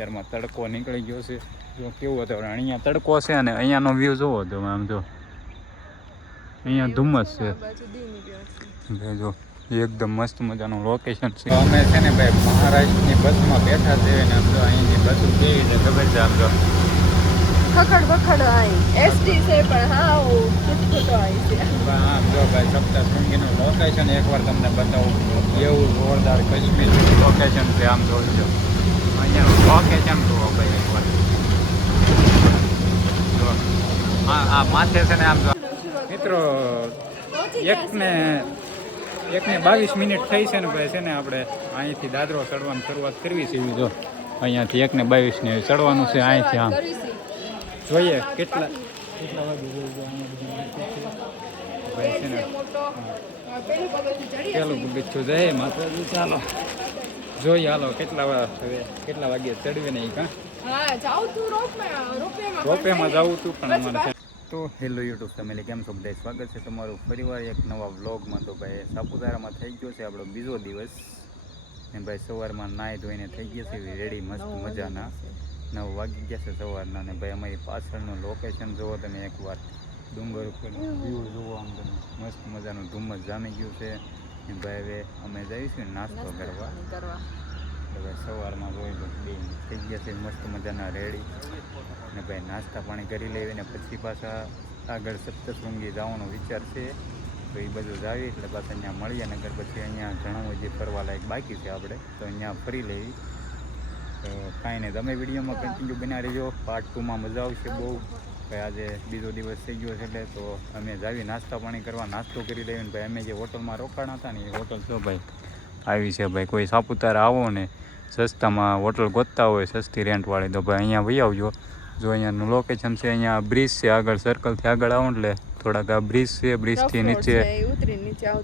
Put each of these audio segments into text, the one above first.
અત્યારમાં તડકો નીકળી ગયો છે. જો કેવું હતું અહીંયા તડકો છે અને અહીંયાનો વ્યૂ જોવો તો આમ જો અહીંયા ધુમ્મસ છે. જો એકદમ મસ્ત મજાનું લોકેશન છે. અમે છે ને ભાઈ મહારાષ્ટ્રની બસમાં બેઠા છે ને આમ જો અહીંની બસ કેવી છે ખબર છે આમ જો ખખડ બખડ આઈ એસટી છે પણ હા ફૂટફૂટો આઈ છે. આમ જો ભાઈ સપ્તશૃંગીનું લોકેશન એકવાર તમને બતાવું એવું જોરદાર કાશ્મીર લોકેશન છે. આમ જોજો અહીંયાનું લોકેશન જુઓ ભાઈ એકવાર જો આ માથે છે ને આમ જો મિત્રો 1:22 મિનિટ થઈ છે ને ભાઈ છે ને આપણે અહીંથી દાદરો ચડવાની શરૂઆત કરવી છે. જો અહીંયાથી 1:22 ને ચડવાનું છે અહીંથી. આમ જોઈએ કેટલા વાગે ભાઈ છે ને પેલું પગથિયું જાય માતાજી. ચાલો જોઈએ હાલો કેટલા વાગે ચડવે ને એ કાં રોપેમાં જવું હતું પણ અમારે. તો હેલો યુટ્યુબ ફેમિલી, કેમ છો બધા? સ્વાગત છે તમારું ફરીવાર એક નવા વ્લોગમાં. તો ભાઈ સાપુતારામાં થઈ ગયો છે આપણો બીજો દિવસ ને ભાઈ સવારમાં નાહી ધોઈને થઈ ગયા છે રેડી મસ્ત મજાના. 9 વાગી ગયા છે સવારના. ને ભાઈ અમારી પાછળનું લોકેશન જુઓ તમે એકવાર, ડુંગર ઉપરનું વ્યૂ જુઓ આમ તમે મસ્ત મજાનું ધુમ્મસ જામી ગયું છે. ને ભાઈ હવે અમે જઈશું નાસ્તો કરવા. હવે સવારમાં જોઈ લો થઈ ગયા છે મસ્ત મજાના રેડી. ને ભાઈ નાસ્તા પાણી કરી લેવી ને પછી પાછા આગળ સપ્તશૃંગી જવાનો વિચાર છે. તો એ બધું જાવી એટલે પાછા અહીંયા મળીએ. નગર પછી અહીંયા ઘણું જે ફરવા લાયક બાકી છે આપણે, તો અહીંયા ફરી લેવી. તો કાંઈ નહીં, તમે વિડીયોમાં કન્ટિન્યુ બના રહીજો. પાર્ટ 2માં મજા આવશે બહુ. ભાઈ આજે બીજો દિવસ થઈ ગયો છે એટલે તો અમે જાવી નાસ્તા પાણી કરવા. નાસ્તો કરી લેવી ને ભાઈ અમે જે હોટલમાં રોકાણા હતા ને એ હોટલ તો ભાઈ આવી છે. ભાઈ કોઈ સાપુતારા આવો ને સસ્તામાં હોટલ ગોતતા હોય સસ્તી રેન્ટવાળી તો ભાઈ અહીંયા વહી આવજો. જો અહીંયાનું લોકેશન છે, અહીંયા બ્રિજ છે આગળ, સર્કલથી આગળ આવો એટલે થોડાક આ બ્રિજ છે, બ્રિજથી નીચે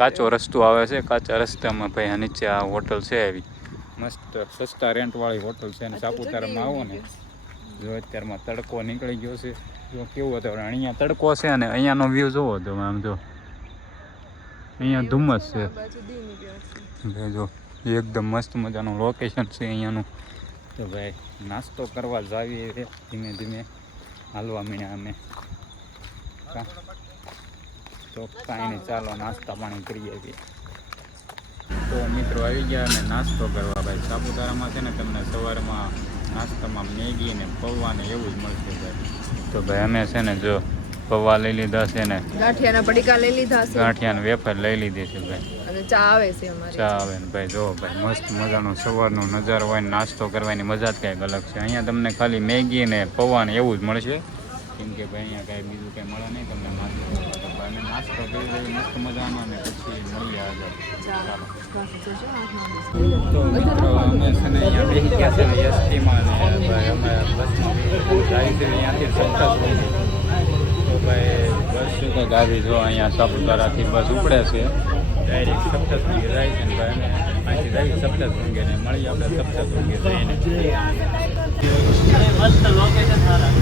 કાચો રસ્તો આવે છે. કાચા રસ્તામાં ભાઈ આ નીચે આ હોટલ છે એવી મસ્ત સસ્તા રેન્ટવાળી હોટલ છે. અને સાપુતારામાં આવો ને જો અત્યારમાં તડકો નીકળી ગયો છે. જો કેવું હતું અહીંયા તડકો છે અને અહીંયાનો વ્યૂ જોવો તો આમ જો અહીંયા ધુમ્મસ છે. જો એકદમ મસ્ત મજાનું લોકેશન છે અહીંયાનું. તો ભાઈ નાસ્તો કરવા જાવીએ ધીમે ધીમે હાલવા મીણ્યા અમે. તો કાંઈ નહીં, ચાલો નાસ્તા પાણી કરીએ છીએ. તો મિત્રો આવી ગયા અમે નાસ્તો કરવા. ભાઈ સાપુતારામાં છે ને તમને સવારમાં નાસ્તામાં મેગી ને પૌવા ને એવું જ મળશે ભાઈ. તો ભાઈ અમે છે ને જો પૌવા લઈ લીધા છે ને ગાંઠિયાના પડીકા લઈ લીધા છે, ગાંઠિયાની વેફર લઈ લીધી છે ભાઈ. અને ચા આવે છે અમારે. ચા આવે ને ભાઈ જો ભાઈ મસ્ત મજાનો સવારનો નજારો હોય ને નાસ્તો કરવાની મજા જ કંઈક અલગ છે. અહીંયા તમને ખાલી મેગી ને પૌવા ને એવું જ મળશે, કેમ કે ભાઈ અહીંયા કાંઈ બીજું કંઈ મળે નહીં તમને નાસ્તો. અમે નાસ્તો કરી લઈએ મસ્ત મજાનો ને પછી મળીએ આગળ. ચાલો તો મિત્રો અમે છે ને અહીંયા બેસી ગયા છે એસટીમાં ને ભાઈ અમે બસમાં જાય છે અહીંયાથી સપ્તશૃંગી. તો ભાઈ બસ શું કંઈક આવી જો અહીંયા સાપુતારાથી બસ ઉપડે છે ડાયરેક્ટ સપ્તશૃંગી જાય છે ને ભાઈ અમે અહીંથી જઈએ સપ્તશૃંગી ને મળીએ આપણે સપ્તશૃંગી જઈને. મસ્ત લોકેશન સારા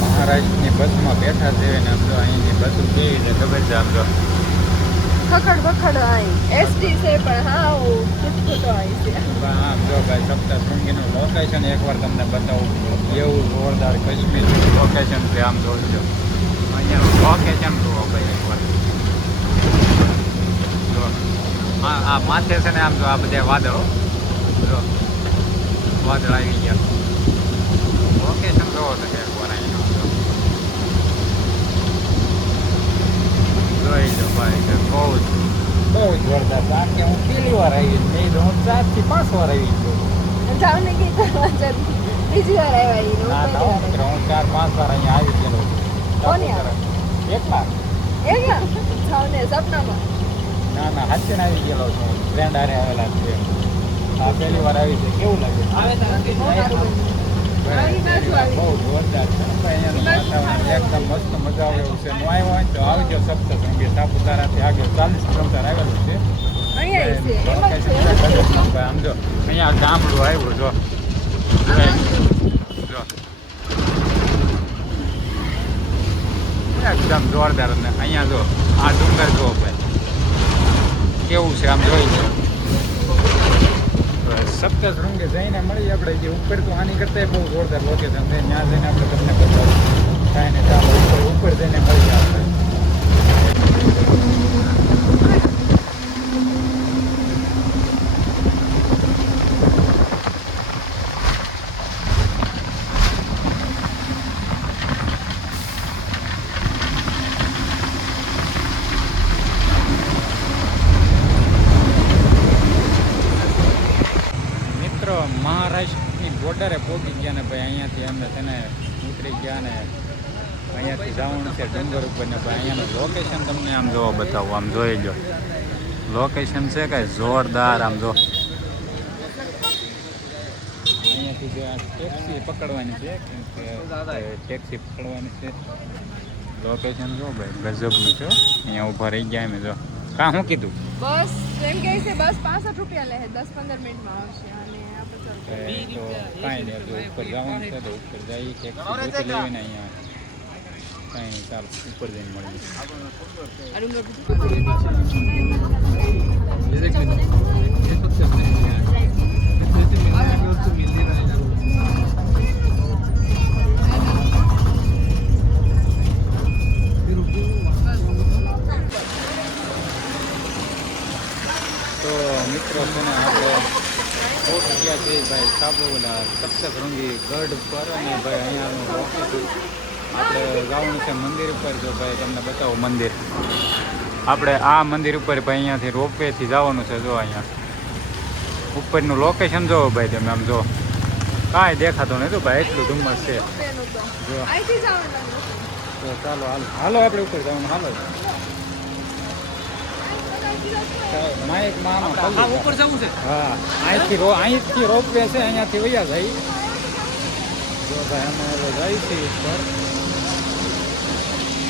મહારાષ્ટ્રની બસમાં બેઠા છે ને આમ જો અહીંની બસો કેવી છે ખબર છે આમ જો ખખડ બખડ આઈ એસટી છે પણ હા ફૂટફૂટો આઈ છે. આમ જો ભાઈ સપ્તશૃંગીનું લોકેશન એકવાર તમને બતાવું એવું જોરદાર કાશ્મીર લોકેશન છે. આમ જોજો અહીંયાનું લોકેશન જુઓ ભાઈ એકવાર જો આ માથે છે ને આમ જો આ બધા વાદળો જો વાદળ આવી ગયા. લોકેશન જોવો તો એકવાર અહીંયા જોઈ લો ભાઈ કે બહુ જ જોરદાર. કારણ કે હું પહેલી વાર આવી નહીં તો હું 4 થી 5 વાર આવી છું. જાવને કે બીજી વાર આવ્યા ના ના હું 4-5 વાર અહીંયા આવી ગયેલો છું. એકલા જાવને સપનામાં ના હાચીને આવી ગયેલો છું. ફ્રેન્ડ હારે આવેલા છે. આ પહેલી વાર આવી છે. કેવું લાગે? બહુ જોરદાર છે ભાઈ. અહીંયાનું વાતાવરણ એકદમ મસ્ત મજા આવે એવું છે. નો આવ્યો હોય ને તો આવજો સપ્તશૃંગી. સાપુતારાથી આગળ 40 કિલોમીટર આવેલું છે. આમ જો અહીંયા ગામડું આવ્યું જો એકદમ જોરદાર. અને અહીંયા જો આ ડુંગર જો ભાઈ કેવું છે આમ જોઈ લો. સપ્તશૃંગી જઈને મળીએ આપણે. જે ઉપર તો આની કરતા બહુ જોરદાર લોકેશન છે. ત્યાં જઈને આપણે તમને બતાવીએ. કાંઈ ને ચાલો ઉપર જઈને મળીએ આપણે. મહારાષ્ટ્રની બોર્ડરે પહોંચી ગયા ને ભાઈ. અહીંયાથી અમે તેને ઉતરી ગયા ને અહીંયાથી જવાનું છે ડુંગર ઉપર ને ભાઈ. અહીંયાનું લોકેશન તમને આમ જોવો બતાવું. આમ જોઈ લો લોકેશન છે કાંઈ જોરદાર. આમ જો અહીંયાથી જે ટેક્સી પકડવાની છે કેમ કે ટેક્સી પકડવાની છે. લોકેશન જો ભાઈ ગજબનું છે. અહીંયા ઊભા રહી ગયા અમે જો. કાં શું કીધું? બસ એમ કહે છે બસ 65 રૂપિયા લે 10-15 મિનિટમાં આવશે. અને તો કાંઈ નહીં જો ઉપર જવાનું છે તો ઉપર જઈ ટેક્સી ગોતી લેવીને અહીંયા કાંઈ નહીં ચાલ ઉપર જઈને મળીએ. તો મિત્રો છે ને આપણે પહોંચી ગયા છે ભાઈ સાપુતારા સપ્તશૃંગી ગઢ ઉપર. અને ભાઈ અહીંયાનું લોકેશન આપણે જવાનું છે મંદિર ઉપર. જો ભાઈ તમને બતાવો મંદિર. આપણે આ મંદિર ઉપર ભાઈ અહીંયાથી રોપવેથી જવાનું છે. જો અહીંયા ઉપરનું લોકેશન જોવો ભાઈ તમે. આમ જો કાંઈ દેખાતો નથી ભાઈ એટલું ધુમ્મસ છે. જો તો ચાલો હાલો આપણે ઉપર જવાનું. હાલો માઇક માનો ઉપર જવું છે. હા અહીંથી રોપવે છે. અહીંયાથી વયા જાય. જો ભાઈ અમે હવે જાય છે ઉપર.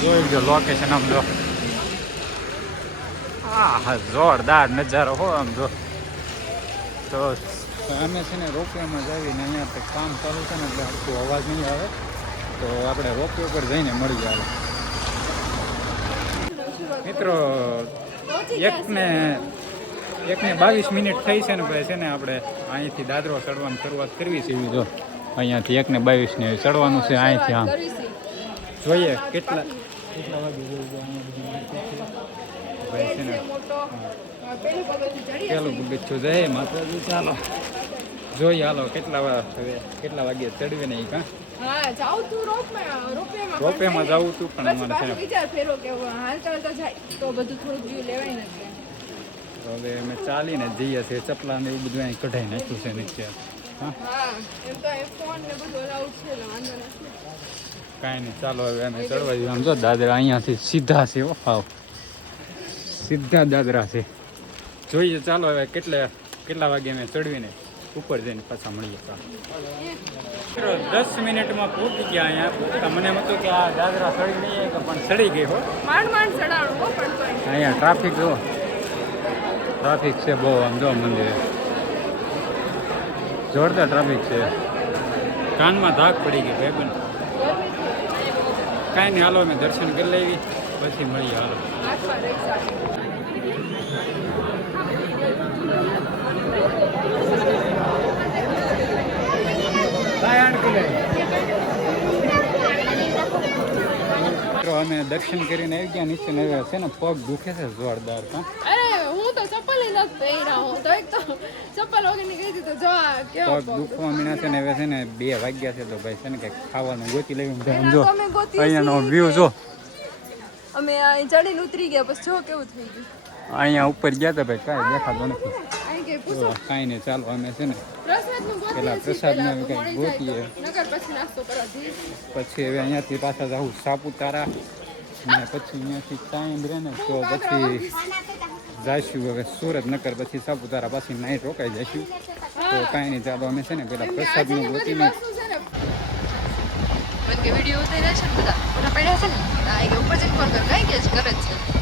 જોઈ જો લોકેશન આમ જો. હા જોરદાર નજારો હો આમ જો. તો અમે છે ને રોપવેમાં જઈને અહીંયા કામ ચાલુ છે ને એટલે આખું અવાજ નહીં આવે. તો આપણે રોપવે ઉપર જઈને મળી જાય મિત્રો. એકને 22 મિનિટ થઈ છે ને ભાઈ. છે ને આપણે અહીંથી દાદરો ચડવાની શરૂઆત કરવી છે. જો અહીંયાથી 1:22 ને ચડવાનું છે અહીંથી. આમ જોઈએ કેટલા વાગે ભાઈ છે ને પેલું પગથિયું જય માતાજી. ચાલો જોઈએ હાલો કેટલા વાગે ચડવે ને. કાં રોપવેમાં જવું તું પણ અમારે છે ને હવે અમે ચાલીને જઈએ છીએ. ચપલા ને એવું બધું અહીં કઢાઈ નાખ્યું છે નીચે. હા કાંઈ નહીં ચાલો હવે અમે ચડવા જઈએ. આમ જો દાદરા અહીંયાથી સીધા છે. હાવ સીધા દાદરા છે. જોઈએ ચાલો હવે કેટલા વાગે અમે ચડવીને ઉપર જઈને પાછા મળીએ. 10 મિનિટમાં પહોંચી ગયા અહીંયા. મને એમ હતું કે આ દાદરા ચડી નહીં પણ ચડી ગઈ હો. અહીંયા ટ્રાફિક જો ટ્રાફિક છે બહુ. આમ જો મંદિરે જોરદાર ટ્રાફિક છે. કાનમાં ધાક પડી ગઈ ભાઈ બન. કાંઈ નહીં હાલો અમે દર્શન કરી લેવી પછી મળીએ. હાલો અમે દર્શન કરીને આવી ગયા. નીચે ને છે ને પગ દુખે છે જોરદાર. પગ દુખવા મીના છે ને હવે છે ને 2 વાગ્યા છે. તો ભાઈ છે ને કંઈક ખાવાનું ગોતી લેવું. જો અહીંયાનો વ્યૂ જો. અમે ચડીને ઉતરી ગયા પછી જો કેવું થઈ ગયું. અહીંયા ઉપર ગયા હતા ભાઈ કાંઈ દેખાતો નથી. કાંઈ નહીં ચાલો અમે છે ને પેલા પ્રસાદને કંઈક ગોતીએ પછી હવે અહીંયાથી પાછા જાઉં સાપુતારા. ને પછી અહીંયાથી ટાઈમ રહે ને તો પછી જઈશું હવે સુરત. નકર પછી સાપુતારા પાછી નાઈટ રોકાઈ જઈશું. તો કાંઈ નહીં ચાલો અમે છે ને પેલા પ્રસાદનું ગોતીને કે વિડીયો ઉતાર્યા છે ને બધા ફોટા પાડ્યા છે ને આ કે ઉપર જઈને ફોન કર કાંઈ કે છે કરે જ છે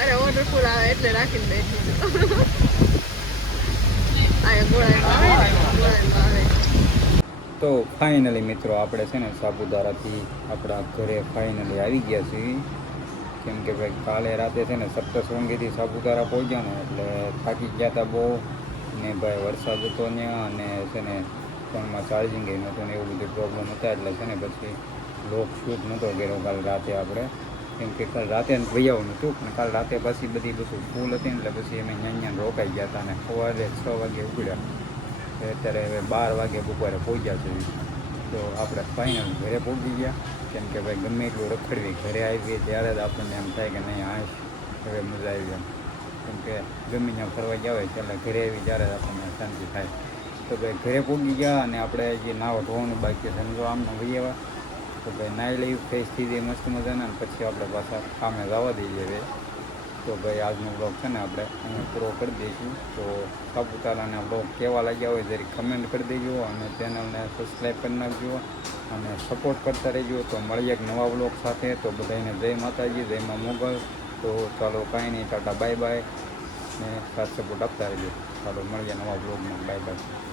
અરે વોટરફોલ આવે એટલે રાખીને બેઠી છું આ ગોળામાં આવે તો ફાઇનલી મિત્રો આપણે છે ને સાપુતારાથી આપણા ઘરે ફાઇનલી આવી ગયા છીએ કેમ કે ભાઈ કાલે રાતે છે ને સપ્તશૃંગીથી સાપુતારા પહોંચ્યા ને એટલે થાકી ગયા હતા બહુ ને ભાઈ વરસાદ હતો ત્યાં અને છે ને ફોનમાં ચાર્જિંગ ગઈ નહોતું ને એવું બધું પ્રોબ્લેમ હતા એટલે છે ને પછી લોક શૂટ નહોતો કર્યો કાલ રાતે આપણે કેમ કે કાલ રાતે વહી આવવાનું હતું પણ કાલ રાતે પછી બધી બધું ફૂલ હતી ને એટલે પછી અમે ત્યાં રોકાઈ ગયા હતા અને સવારે 6 વાગે ઉપડ્યા અત્યારે હવે 12 વાગે બપોરે પહોંચ્યા છે તો આપણે ફાઇનલ ઘરે પહોંચી ગયા કેમ કે ભાઈ ગમે એટલું રખડવી ઘરે આવીએ ત્યારે જ આપણને એમ થાય કે નહીં આ હવે મજા આવી એમ કેમ કે ગમે ત્યાં ફરવા ગયા હોય એટલે ઘરે આવી ત્યારે જ આપણને શાંતિ થાય તો ભાઈ ઘરે પહોંચી ગયા અને આપણે જે નાવા ધોવાનું બાકી સમજો આમને વહી આવ્યા તો ભાઈ નાહી લઈ ફ્રેશ થઈ જાય મસ્ત મજાના અને પછી આપણે પાછા કામે જવા દઈએ હવે તો ભાઈ આજનો બ્લોગ છે ને આપણે અહીંયા પૂરો કરી દઈશું તો સાપુતારાના બ્લોગ કેવા લાગ્યા હોય જરી કમેન્ટ કરી દેજો અને ચેનલને સબસ્ક્રાઈબ કરી નાખજો અને સપોર્ટ કરતા રહેજો તો મળીએ એક નવા બ્લોગ સાથે તો બધાને જય માતાજી જય મા મોગલ તો ચાલો કાંઈ નહીં ટાટા બાય બાય ને સાથ સપોર્ટ આપતા રહેજો ચાલો મળીએ નવા બ્લોગમાં બાય બાય